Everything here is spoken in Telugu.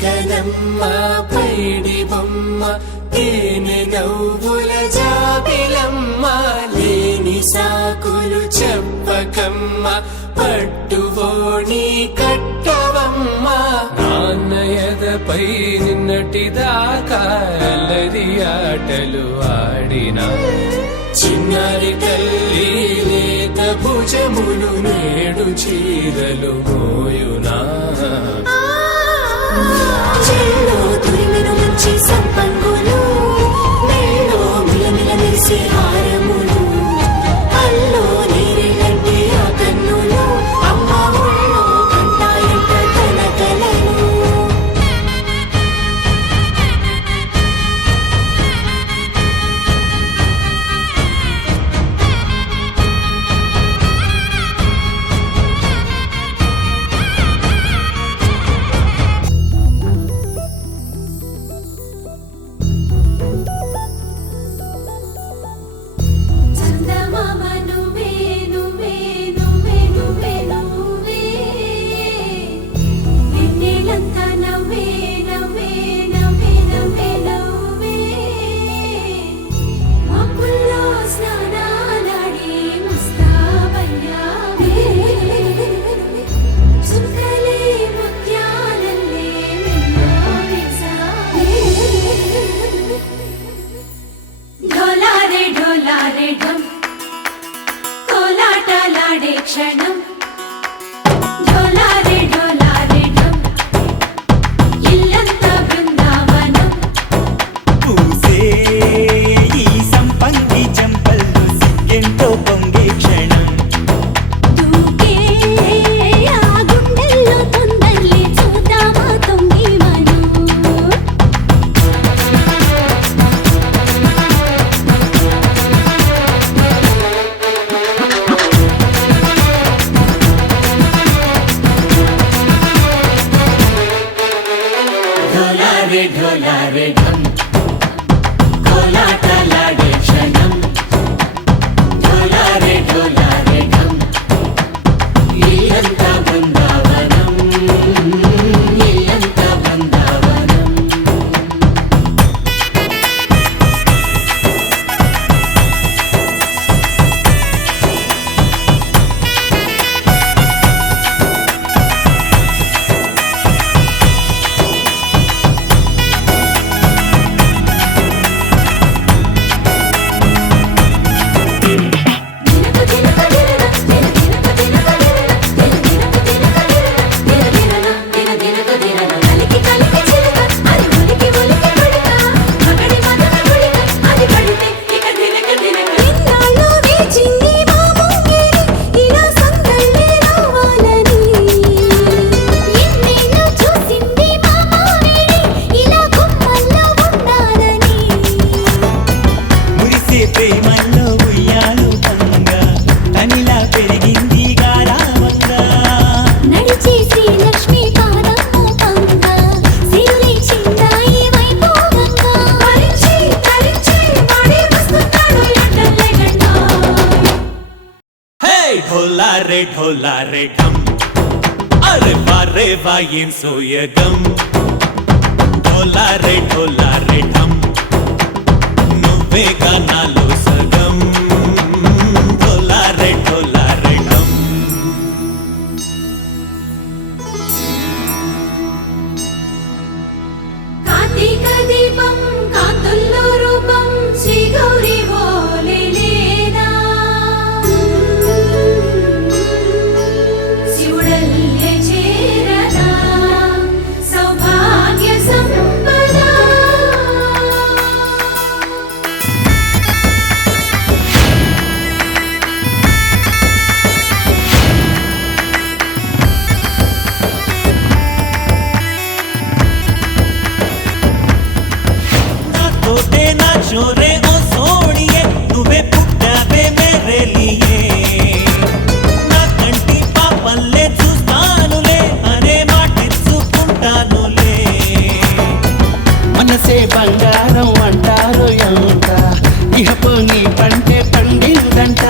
చిలకనమ్మ పైడి బొమ్మ తేనె నవ్వుల జాబిలమ్మ లేని సాకులు చెప్పకమ్మ పట్టువోణి కట్టవమ్మ నాన్నయదపై నిన్నటిదాకా అల్లరి ఆటలు ఆడినా చిన్నారి తల్లి లేత భుజములు నేడు చీరలు మోయునా చెల్లో తురిమెను మంచి సంపంగులు మెల్లో మిలమిల మెరిసే హారములు అల్లో నీరెళ్ళంటే ఆ కన్నులు అమ్మ ఒళ్ళో కంటాయంట తన కలలు కోలాటలాడే క్షణం ఢోలారే ఢోలారే ఢమ్ ఇల్లంతా బృందావనం పూసే ఈ సంపంగి చెంపల్లో సిగ్గెంతో పొంగే క్షణం దూకే ఆ గుండెల్లో తొందరలే చూద్దామా తొంగి మనం ఢోలారే ఢోలారే ఢమ్ కోలాటలాడే క్షణం ఢోలారే ఢోలారే ఢమ్ ఇల్లంతా బృందావనం ఇల్లంతా బృందావనం మురిసే ప్రేమల్లో ఉయ్యాలు పంగా తనిలా పెరిగింది గారావంగా నడిచే శ్రీలక్ష్మి పాదము పంగా సిరులే చిందాయి వైభోగంగా పరిచి తరించి వాడే వస్తున్నాడు లండన్ లెగండా హే ఢోలారే ఢోలారే ఢమ్ అరే వారే వాయేం సోయగం ఢోలారే ఢోలారే ఢమ్ నువ్వే నాలో సగం ఢోలారే ఢోలారే ఢమ్ కార్తీక దీపం కాంతుల్లో రూపం శ్రీ గౌరీ ఓలే లేదా శివుడల్లే చేరదా సౌభాగ్య సంపద తోటే నా చోరే ఓ సోడియే నువ్వే పుట్టావే మేరే లియే నా కంటి పాపల్లే చూస్తానులే అనే మాటిచ్చుకుంటానులే మనసే బంగారం అంటారు ఎంత ఇహపు నీ పంటే పండిందంట